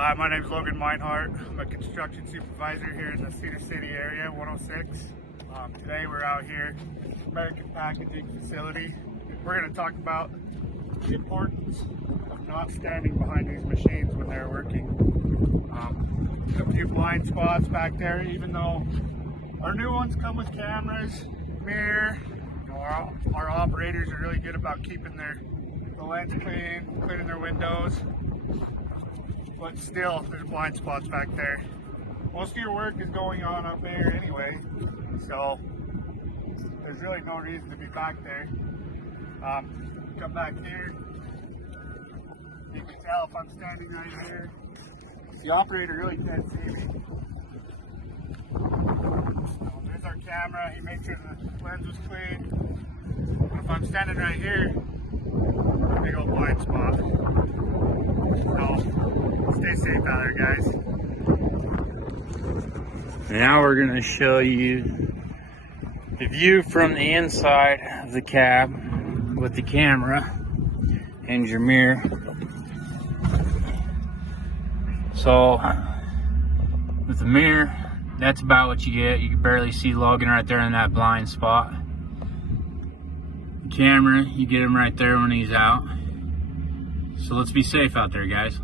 Hi, my name is Logan Meinhardt. I'm a construction supervisor here in the Cedar City area, 106. Today we're out here at the American Packaging Facility. We're going to talk about the importance of not standing behind these machines when they're working. A few blind spots back there, even though our new ones come with cameras, mirror. Our operators are really good about keeping the lens clean, cleaning their windows. But still, there's blind spots back there. Most of your work is going on up there anyway, so there's really no reason to be back there. Come back here. You can tell if I'm standing right here. The operator really can't see me. So there's our camera. He made sure the lens was clean. If I'm standing right here, big old blind spot. So stay safe out there, guys. Now we're going to show you the view from the inside of the cab with the camera and your mirror. So with the mirror, that's about what you get. You can barely see Logan right there in that blind spot. The camera, you get him right there when he's out. So let's be safe out there, guys.